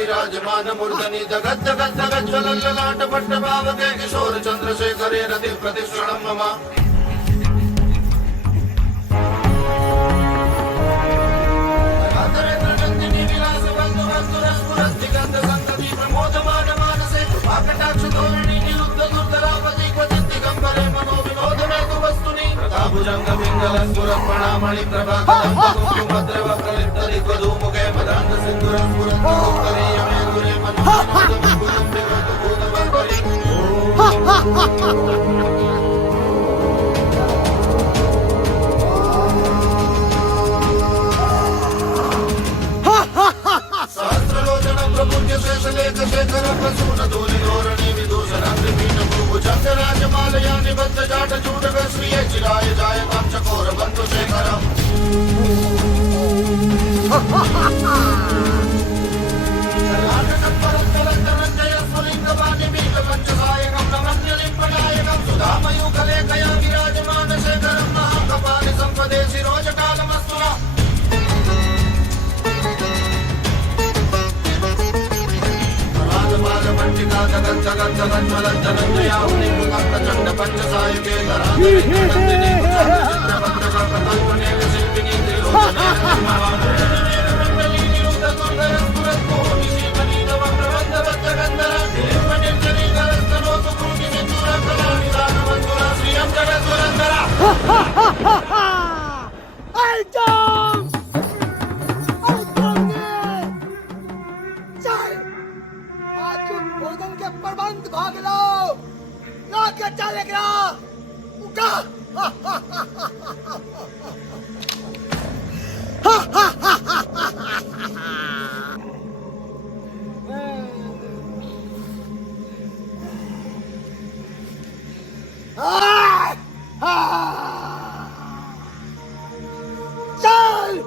विराजमान मूर्धनि जगत् जगत् जगत् ज्वलल्ललाट पट्टभावके किशोर चंद्रशेखरे रति प्रतिष्ठणं मम नंदिनी विलास बंधु बंधुरस्फुरत् दिगंत संतति प्रमोदमान मानसे कृपाकटाक्ष धोरणी निरुद्ध दुर्धरापति क्वचित् दिगंबरे मनो विनोद मे तु वस्तुनि प्रताभुजंग पिंगलं पुरस्मणामणि प्रभाकरं तगुप्यं भद्रव प्रलिप्तरि त्वधूमुखे मदान्त सिन्दूरं पुरन्दरोत्तरे यमे गुरे मनोमोदं गुरुं विगत भूतवर्तरि सहस्रलोचनं प्रपूज्य शेषलेख शेखर प्रसून धूलि धोरणी विदूषणं त्रिपीठ भूभुजंग राजमालया निबद्ध जाट चूडक श्रिय चिराय जायतां चकोर बंधु शेखरम् चलाटनं परत्तलन्तरञ्जय स्फुलिङ्गवाणि मीलपञ्चसायकं नमन्यलिम्पनायकं सुधामयूखलेखया विराजमान शेखरं महाकपालि सम्पदे शिरोजकालमस्तु नः पंडिता जगत् जगत् जगत् ज्वलत् धनंजया उन्नीमुखं प्रचंड पंचसायके धराधरे नंदिनी चित्रभद्रक प्रकल्पने शिल्पिनी त्रिलोचने मंडली निरुद्ध दुर्धरस्फुरत् मोहिनी मनीनव प्रबन्धवत् जगन्धर निर्मनिर्जनी करस्तनोतु भूमि सिन्दूर कलानिदान मन्धुरा श्रियं जगद्वरन्धरा प्रबंध भाग लो ना क्या चलेगा उठा चल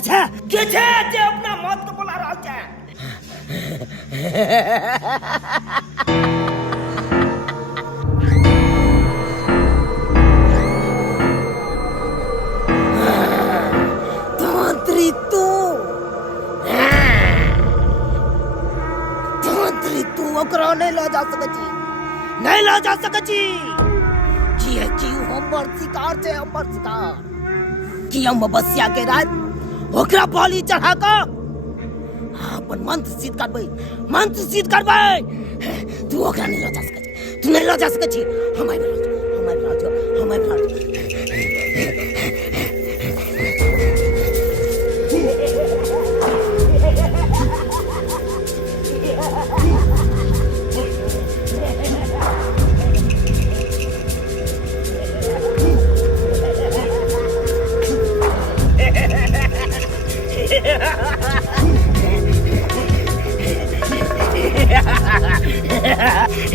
क्या अपना मौत को बुला रहा है ओकरा नहीं ला जा सकती नहीं ला जा सकती जी है जी हमर शिकार से हमर शिकार कि हम बसिया के रात ओकरा बलि चढ़ा कर अपन मंत्र सिद्ध करबै तू ओकरा नहीं ला जा सकती तू नहीं ला जा सकती हमारे राज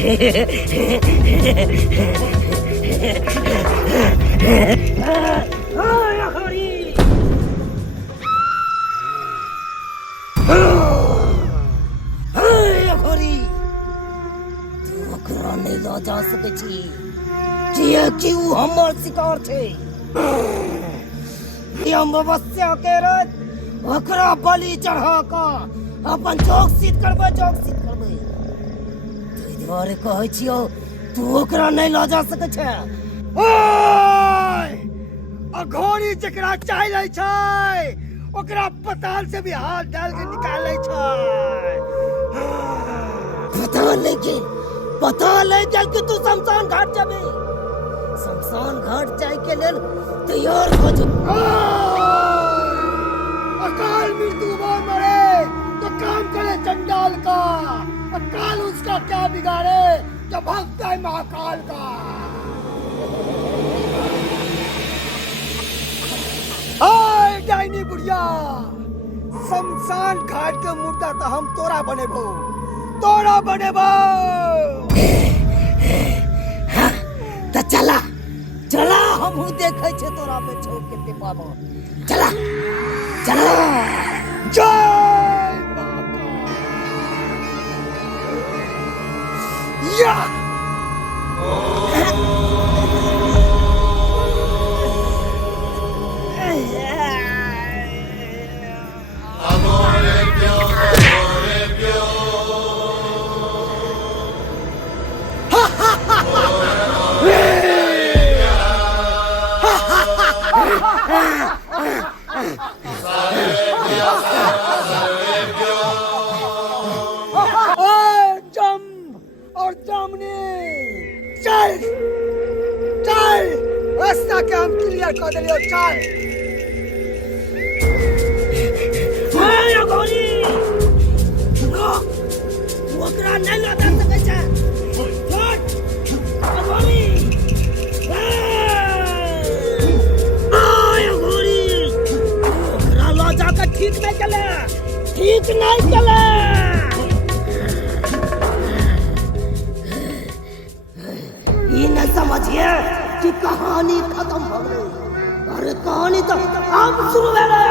हाय हरी हाय हरी तू ओकरा नहीं लऽ जा सकै छी किएकि ऊ हमर शिकार छै हम अवश्य के रात ओकरा बलि चढ़ा कऽ अपन जोग सिद्ध करबै ताहि दुआरे कहै छियौ तू ओकरा नहीं लऽ जा सकै छै ओए अघोरी जकरा चाहि लै छै ओकरा पताल से भी हाथ डाल के निकाल लै छै। पता नहीं गेल कि तू शमशान घाट जाबे शमशान घाट जाय के लेल तैयार हो जा। अकाल मृत्यु में मरे तो काम करे चंडाल का, अकाल उसका क्या बिगाड़े जो भक्त है महाकाल का। हाय डाइनी बुढ़िया, शमशान घाट के मुर्दा तो हम तोरा बनेबो। तो चला चला हम देखे छे तोरा पे छौ केते पावर। चला चला जय महाकाल या और जामनी चल चल रास्ता के हम क्लियर कर दिलियो। चल अघोरी ओकरा नहीं लऽ जा सकै छै। अघोरी अघोरी ओकरा लऽ जाके ठीक नहीं केले। ये न समझिए कि कहानी खत्म हो गई। अरे कहानी तो अब शुरू भेलै।